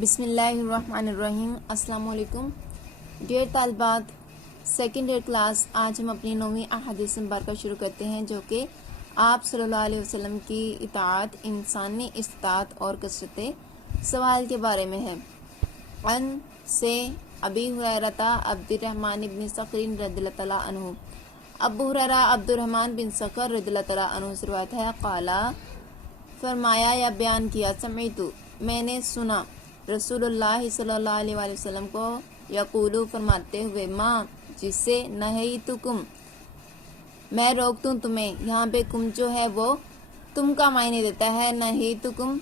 بسم اللہ الرحمن الرحیم۔ السلام علیکم ڈیئر طالبات، سیکنڈ ایئر کلاس۔ آج ہم اپنی 9ویں احادیث مبارکہ شروع کرتے ہیں جو کہ آپ صلی اللہ علیہ وسلم کی اطاعت، انسانی استطاعت اور کثرت سوال کے بارے میں ہے۔ ان سے ابی ہریرہ عبد الرحمن بن صخر رضی اللہ تعالیٰ عنہ، ابو ہریرہ عبد الرحمن بن صخر رضی اللہ تعالیٰ عنہ سے روایت ہے، قالا فرمایا یا بیان کیا، سمعت میں نے سنا، رسول اللہ صلی اللہ علیہ وآلہ وسلم کو یقولو فرماتے ہوئے، ماں جس سے نہیتکم میں روکتوں تمہیں، یہاں پہ کم جو ہے وہ تم کا معنی دیتا ہے، نہیتکم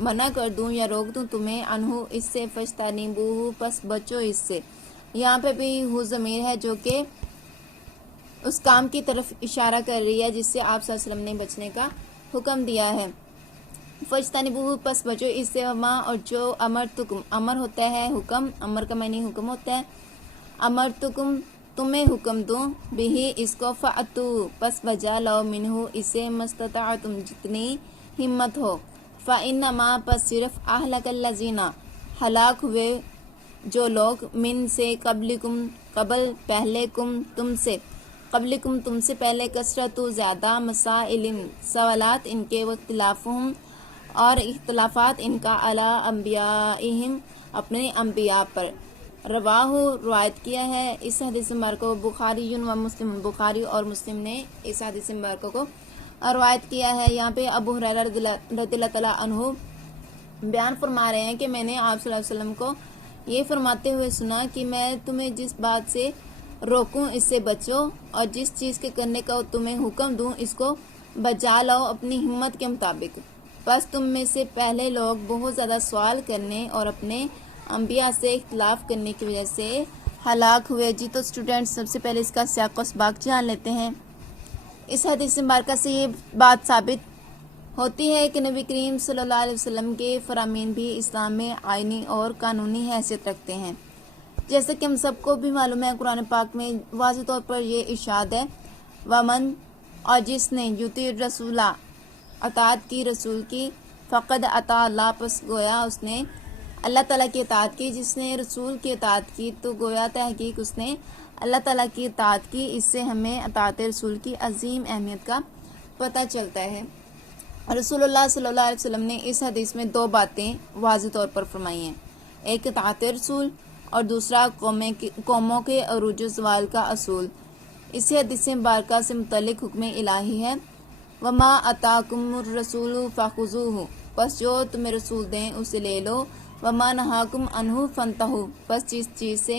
منع کر دوں یا روک دوں تمہیں، انہو اس سے، فاجتنبوہ پس بچو اس سے۔ یہاں پہ بھی ہو ضمیر ہے جو کہ اس کام کی طرف اشارہ کر رہی ہے جس سے آپ صلی اللہ علیہ وسلم نے بچنے کا حکم دیا ہے۔ فاجتنبوہ پس بچو اس سے، وما اور جو امرتکم، امر ہوتا ہے حکم، امر کا معنی حکم ہوتا ہے، امرتکم تمہیں حکم دوں، بھی اس کو، فاتو پس بجا لو، منہ اسے، مستطاعتم جتنی ہمت ہو، فانما پس صرف، اہلک الذین ہلاک ہوئے جو لوگ، من سے، قبلکم قبل پہلے، کم تم سے، قبلکم تم سے پہلے، کثرت زیادہ، مسائل سوالات ان کے، واختلافہم اور اختلافات ان کا، علی انبیائہم اپنے انبیاء پر۔ رواہ روایت کیا ہے اس حدیث مبارکہ کو بخاری و مسلم، بخاری اور مسلم نے اس حدیث مبارکہ کو روایت کیا ہے۔ یہاں پہ ابو ہریرہ رضی اللہ تعالیٰ عنہ بیان فرما رہے ہیں کہ میں نے آپ صلی اللہ علیہ وسلم کو یہ فرماتے ہوئے سنا کہ میں تمہیں جس بات سے روکوں اس سے بچو، اور جس چیز کے کرنے کا تمہیں حکم دوں اس کو بجا لو اپنی ہمت کے مطابق۔ بس تم میں سے پہلے لوگ بہت زیادہ سوال کرنے اور اپنے انبیاء سے اختلاف کرنے کی وجہ سے ہلاک ہوئے۔ جی تو اسٹوڈنٹس، سب سے پہلے اس کا سیاق و سباق جان لیتے ہیں۔ اس حدیث مبارکہ سے یہ بات ثابت ہوتی ہے کہ نبی کریم صلی اللہ علیہ وسلم کے فرامین بھی اسلام میں آئینی اور قانونی حیثیت رکھتے ہیں۔ جیسا کہ ہم سب کو بھی معلوم ہے، قرآن پاک میں واضح طور پر یہ ارشاد ہے، ومن اور جس نے، یطیع الرسول اطاعت کی رسول کی، فقد اطاع اللہ پس گویا اس نے اللہ تعالیٰ کی اطاعت کی۔ جس نے رسول کی اطاعت کی تو گویا تحقیق اس نے اللہ تعالیٰ کی اطاعت کی۔ اس سے ہمیں اطاعت رسول کی عظیم اہمیت کا پتہ چلتا ہے۔ رسول اللہ صلی اللہ علیہ وسلم نے اس حدیث میں دو باتیں واضح طور پر فرمائی ہیں، ایک اطاعت رسول اور دوسرا قوموں کے عروج و زوال کا اصول۔ اسی حدیث مبارکہ سے متعلق حکم الہی ہے، وما اتاکم الرسول فخذوہ پس جو تمہیں رسول دیں اسے لے لو، وما نہاکم عنہ فانتہوا پس جس چیز سے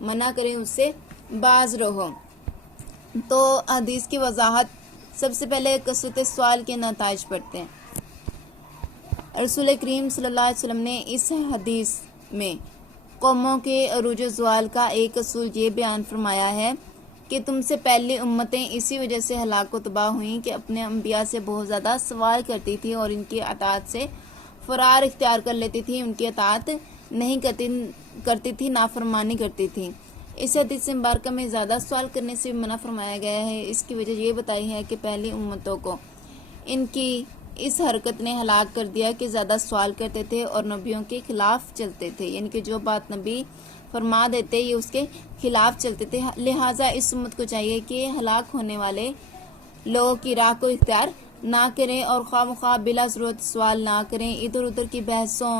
منع کریں اس سے باز رہو۔ تو حدیث کی وضاحت، سب سے پہلے کثرت سوال کے نتائج پڑھتے ہیں۔ رسول کریم صلی اللہ علیہ وسلم نے اس حدیث میں قوموں کے عروج و زوال کا ایک اصول یہ بیان فرمایا ہے کہ تم سے پہلی امتیں اسی وجہ سے ہلاک و تباہ ہوئیں کہ اپنے انبیاء سے بہت زیادہ سوال کرتی تھی اور ان کی اطاعت سے فرار اختیار کر لیتی تھی، ان کی اطاعت نہیں کرتی تھی، نافرمانی کرتی تھی۔ اس حدیث مبارکہ میں زیادہ سوال کرنے سے بھی منع فرمایا گیا ہے۔ اس کی وجہ یہ بتائی ہے کہ پہلی امتوں کو ان کی اس حرکت نے ہلاک کر دیا کہ زیادہ سوال کرتے تھے اور نبیوں کے خلاف چلتے تھے، یعنی کہ جو بات نبی فرما دیتے یہ اس کے خلاف چلتے تھے۔ لہٰذا اس امت کو چاہیے کہ ہلاک ہونے والے لوگوں کی راہ کو اختیار نہ کریں اور خواہ مخواہ بلا ضرورت سوال نہ کریں، ادھر ادھر کی بحثوں،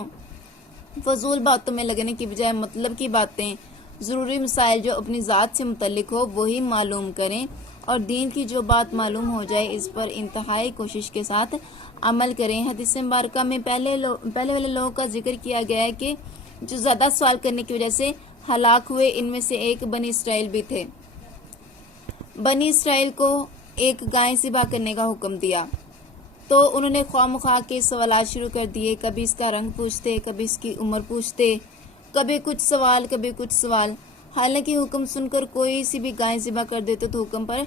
فضول باتوں میں لگنے کی بجائے مطلب کی باتیں، ضروری مسائل جو اپنی ذات سے متعلق ہو وہی معلوم کریں، اور دین کی جو بات معلوم ہو جائے اس پر انتہائی کوشش کے ساتھ عمل کریں۔ حدیث مبارکہ میں پہلے والے لوگوں کا ذکر کیا گیا ہے کہ جو زیادہ سوال کرنے کی وجہ سے ہلاک ہوئے، ان میں سے ایک بنی اسرائیل بھی تھے۔ بنی اسرائیل کو ایک گائے ذبح کرنے کا حکم دیا تو انہوں نے خواہ مخواہ کے سوالات شروع کر دیے، کبھی اس کا رنگ پوچھتے، کبھی اس کی عمر پوچھتے، کبھی کچھ سوال کبھی کچھ سوال۔ حالانکہ حکم سن کر کوئی سی بھی گائے ذبح کر دیتے تو حکم پر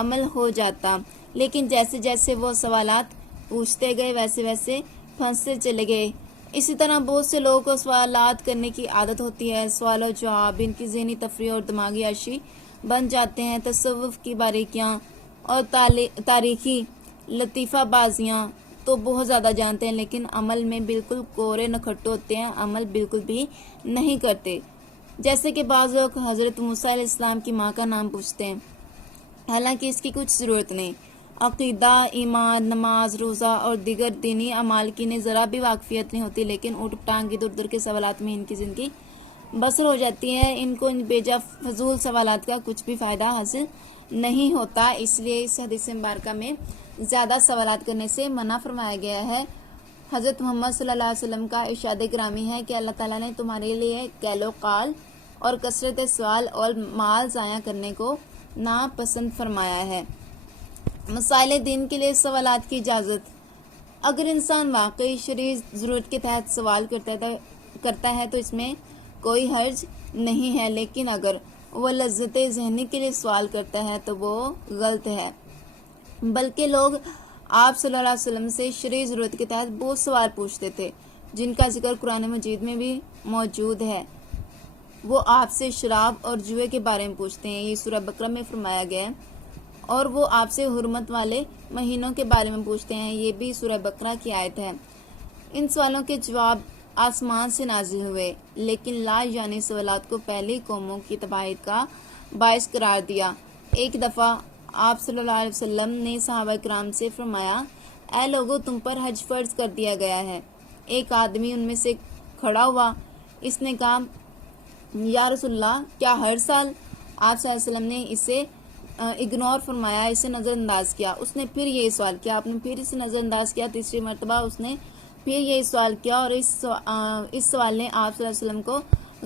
عمل ہو جاتا، لیکن جیسے جیسے وہ سوالات پوچھتے گئے ویسے ویسے پھنستے چلے گئے۔ اسی طرح بہت سے لوگوں کو سوالات کرنے کی عادت ہوتی ہے، سوال و جواب ان کی ذہنی تفریح اور دماغی عیاشی بن جاتے ہیں۔ تصوف کی باریکیاں اور تاریخی لطیفہ بازیاں تو تو بہت زیادہ جانتے ہیں لیکن عمل میں بالکل کورے نکھٹے ہوتے ہیں، عمل بالکل بھی نہیں کرتے۔ جیسے کہ بعض لوگ حضرت موسیٰ علیہ السلام کی ماں کا نام پوچھتے ہیں، حالانکہ اس کی کچھ ضرورت نہیں۔ عقیدہ، ایمان، نماز، روزہ اور دیگر دینی اعمال کی انہیں ذرا بھی واقفیت نہیں ہوتی، لیکن اٹھ ٹانگ ادھر ادھر کے سوالات میں ان کی زندگی بسر ہو جاتی ہے۔ ان کو ان بیجا فضول سوالات کا کچھ بھی فائدہ حاصل نہیں ہوتا، اس لیے اس حدیث مبارکہ میں زیادہ سوالات کرنے سے منع فرمایا گیا ہے۔ حضرت محمد صلی اللہ علیہ وسلم کا ارشاد گرامی ہے کہ اللہ تعالیٰ نے تمہارے لیے قیل و قال اور کثرت سوال اور مال ضائع کرنے کو ناپسند فرمایا ہے۔ مسائل دین کے لیے سوالات کی اجازت۔ اگر انسان واقعی شرعی ضرورت کے تحت سوال کرتا ہے تو اس میں کوئی حرج نہیں ہے، لیکن اگر وہ لذت ذہنی کے لیے سوال کرتا ہے تو وہ غلط ہے۔ بلکہ لوگ آپ صلی اللہ علیہ وسلم سے شرعی ضرورت کے تحت بہت سوال پوچھتے تھے، جن کا ذکر قرآن مجید میں بھی موجود ہے۔ وہ آپ سے شراب اور جوئے کے بارے میں پوچھتے ہیں، یہ سورہ بقرہ میں فرمایا گیا ہے، اور وہ آپ سے حرمت والے مہینوں کے بارے میں پوچھتے ہیں، یہ بھی سورہ بقرہ کی آیت ہے۔ ان سوالوں کے جواب آسمان سے نازل ہوئے، لیکن لا یعنی سوالات کو پہلی قوموں کی تباہی کا باعث قرار دیا۔ ایک دفعہ آپ صلی اللہ علیہ وسلم نے صحابہ کرام سے فرمایا، اے لوگوں، تم پر حج فرض کر دیا گیا ہے۔ ایک آدمی ان میں سے کھڑا ہوا، اس نے کہا، یا رسول اللہ، کیا ہر سال؟ آپ صلی اللہ علیہ وسلم نے اسے اگنور فرمایا، اسے نظر انداز کیا۔ اس نے پھر یہی سوال کیا، آپ نے پھر اسے نظر انداز کیا، تیسری مرتبہ اس نے پھر یہی سوال کیا، اور اس سوال نے آپ صلی اللہ علیہ وسلم کو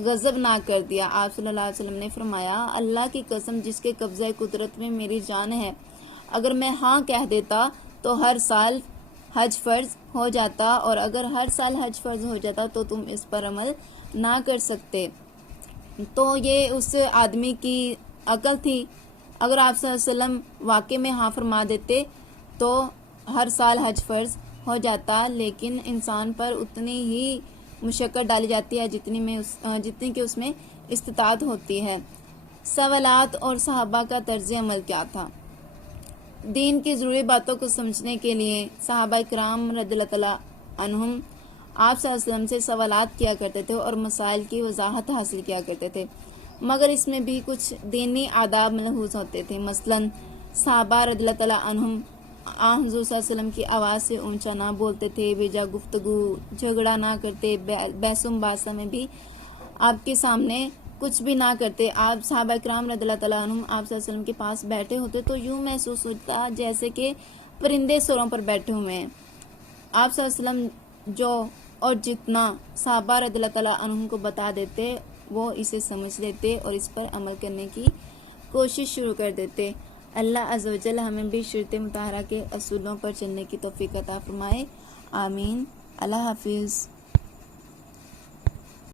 غضبناک کر دیا۔ آپ صلی اللہ علیہ وسلم نے فرمایا، اللہ کی قسم جس کے قبضہ قدرت میں میری جان ہے، اگر میں ہاں کہہ دیتا تو ہر سال حج فرض ہو جاتا، اور اگر ہر سال حج فرض ہو جاتا تو تم اس پر عمل نہ کر سکتے۔ تو یہ اس آدمی کی عقل تھی، اگر آپ صلی اللہ علیہ وسلم واقع میں ہاں فرما دیتے تو ہر سال حج فرض ہو جاتا، لیکن انسان پر اتنی ہی مشقت ڈالی جاتی ہے جتنی کہ اس میں استطاعت ہوتی ہے۔ سوالات اور صحابہ کا طرز عمل کیا تھا؟ دین کی ضروری باتوں کو سمجھنے کے لیے صحابہ کرام رضی اللہ تعالیٰ عنہم آپ صلی اللہ علیہ وسلم سے سوالات کیا کرتے تھے اور مسائل کی وضاحت حاصل کیا کرتے تھے، مگر اس میں بھی کچھ دینی آداب ملحوظ ہوتے تھے۔ مثلاً صحابہ رضی اللہ تعالیٰ عنہم حضور صلی اللہ علیہ وسلم کی آواز سے اونچا نہ بولتے تھے، بیجا گفتگو جھگڑا نہ کرتے، بحث و مباحثہ میں بھی آپ کے سامنے کچھ بھی نہ کرتے۔ آپ صحابہ کرام رضی اللہ تعالیٰ عنہم آپ صلی اللہ علیہ وسلم کے پاس بیٹھے ہوتے تو یوں محسوس ہوتا جیسے کہ پرندے سروں پر بیٹھے ہوئے ہیں۔ آپ صلی اللہ علیہ وسلم جو اور جتنا صحابہ رضی اللہ تعالیٰ عنہم کو بتا دیتے وہ اسے سمجھ لیتے اور اس پر عمل کرنے کی کوشش شروع کر دیتے۔ اللہ عز و جل ہمیں بھی شریعت مطہرہ کے اصولوں پر چلنے کی توفیق عطا فرمائے، آمین۔ اللہ حافظ۔